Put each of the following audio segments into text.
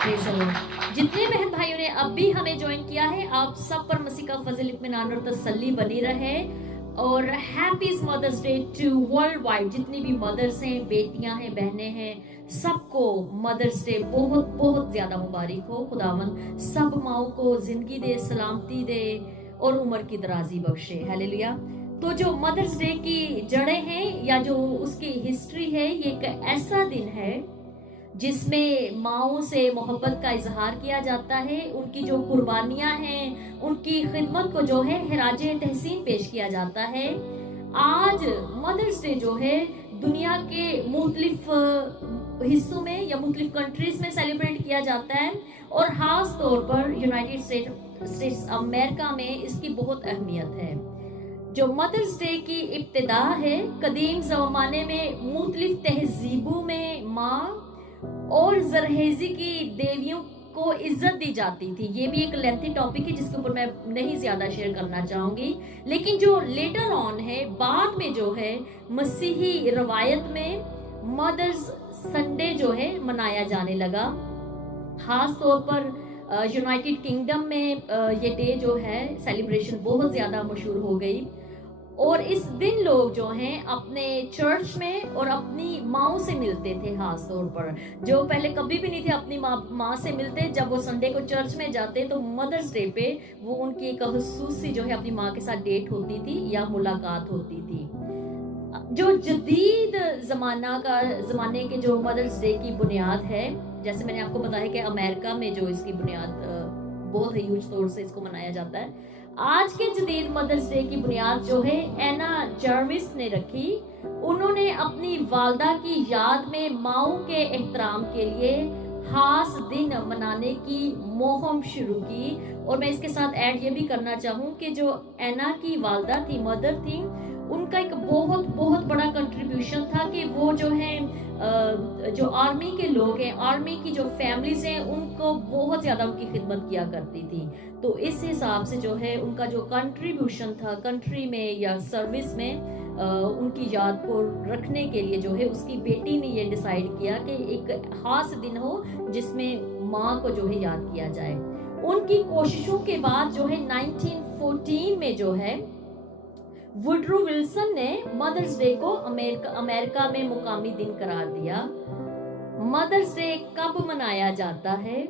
Praise the Lord. जितने बहन भाइयों ने अब भी हमें ज्वाइन किया है, आप सब पर मसीह का फजल इत्मीनान और तसल्ली बनी रहे। और happy mother's day to worldwide, जितनी भी मदर्स हैं, बेटियां हैं, बहनें हैं, सबको मदर्स डे बहुत बहुत ज्यादा मुबारक हो। खुदावन सब माओं को जिंदगी दे, सलामती दे और उम्र की दराजी बख्शे। हालेलुया। तो जो मदर्स डे की जड़ें हैं या जो उसकी हिस्ट्री है, ये एक ऐसा दिन है जिसमें माओं से मोहब्बत का इजहार किया जाता है। उनकी जो कुर्बानियां हैं, उनकी खिदमत को जो है खराजे तहसीन पेश किया जाता है। आज मदर्स डे जो है दुनिया के मुख्तलिफ हिस्सों में या मुख्तलिफ कंट्रीज में सेलिब्रेट किया जाता है और खास तौर पर यूनाइटेड स्टेट्स अमेरिका में इसकी बहुत अहमियत है। जो मदर्स डे की इब्तिदा है, कदीम ज़माने में मुख्तलिफ तहजीबों में माँ और जरहेजी की देवियों को इज्जत दी जाती थी। ये भी एक लेंथी टॉपिक है जिसके ऊपर मैं नहीं ज्यादा शेयर करना चाहूंगी, लेकिन जो लेटर ऑन है, बाद में जो है मसीही रवायत में मदर्स संडे जो है मनाया जाने लगा। खास तौर पर यूनाइटेड किंगडम में ये डे जो है सेलिब्रेशन बहुत ज्यादा मशहूर हो गई और इस दिन लोग जो हैं अपने चर्च में और अपनी माँ से मिलते थे। खास तौर पर जो पहले कभी भी नहीं थे अपनी माँ से मिलते, जब वो संडे को चर्च में जाते तो मदर्स डे पे वो उनकी एक खुसूसी जो है अपनी माँ के साथ डेट होती थी या मुलाकात होती थी। जो जदीद जमाने के जो मदर्स डे की बुनियाद है, जैसे मैंने आपको बताया कि अमेरिका में जो इसकी बुनियाद बहुत ह्यूज तौर से इसको मनाया जाता है। आज के जदीद मदर्स डे की बुनियाद जो है एना जर्विस ने रखी। उन्होंने अपनी वालदा की याद में माओं के एहतराम के लिए खास दिन मनाने की मुहिम शुरू की। और मैं इसके साथ ऐड ये भी करना चाहूँ कि जो एना की वालदा थी, मदर थी, उनका एक बहुत बहुत बड़ा कंट्रीब्यूशन था कि वो जो है जो आर्मी के लोग हैं, आर्मी की जो फैमिलीज हैं, उनको बहुत ज्यादा उनकी खिदमत किया करती थी। तो इस हिसाब से जो है उनका जो कंट्रीब्यूशन था कंट्री में या सर्विस में, उनकी याद को रखने के लिए जो है उसकी बेटी ने ये डिसाइड किया कि एक खास दिन हो जिसमें माँ को जो है याद किया जाए। उनकी कोशिशों के बाद जो है 1914 में जो है वुडरो विल्सन ने मदर्स डे को अमेरिका में मुकामी दिन करार दिया। मदर्स डे कब मनाया जाता है?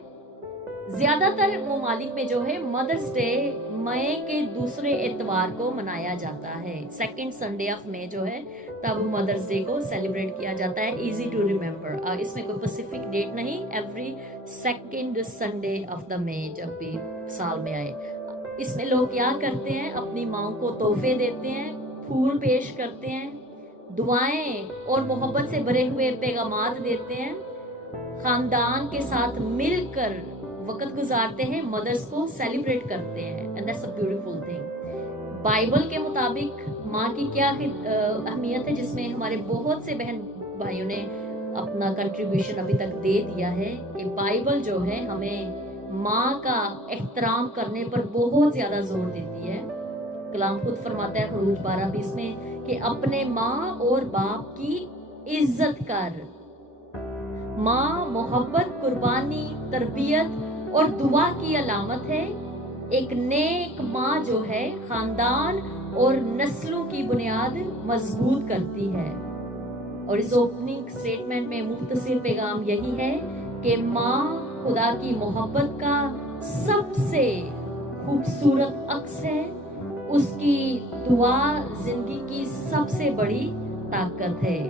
ज्यादातर ममालिक में जो है मदर्स डे मई के दूसरे इतवार को मनाया जाता है। सेकंड संडे ऑफ मई जो है तब मदर्स डे को सेलिब्रेट किया जाता है। इजी टू रिमेम्बर, इसमें कोई स्पेसिफिक डेट नहीं, every second Sunday of the May जब भी साल में आए। इसमें लोग क्या करते हैं, अपनी माँ को तोहफे देते हैं, फूल पेश करते हैं, दुआएं और मोहब्बत से भरे हुए पैगामात देते हैं, खानदान के साथ मिलकर वक्त गुजारते हैं, मदर्स को सेलिब्रेट करते हैं, and that's a beautiful thing. Bible के मुताबिक माँ की क्या अहमियत है, जिसमें हमारे बहुत से बहन भाइयों ने अपना कंट्रीब्यूशन अभी तक दे दिया है कि बाइबल जो है हमें माँ का एहतराम करने पर बहुत ज्यादा जोर देती है। कलाम खुद फरमाता है खरूज 12:20 में कि अपने माँ और बाप की इज्जत कर। माँ मोहब्बत, कुर्बानी, तरबियत और दुआ की अलामत है। एक नेक माँ जो है खानदान और नस्लों की बुनियाद मजबूत करती है। और इस ओपनिंग स्टेटमेंट में मुख्तसर पैगाम यही है कि माँ खुदा की मोहब्बत का सबसे खूबसूरत अक्स है। उसकी दुआ जिंदगी की सबसे बड़ी ताकत है।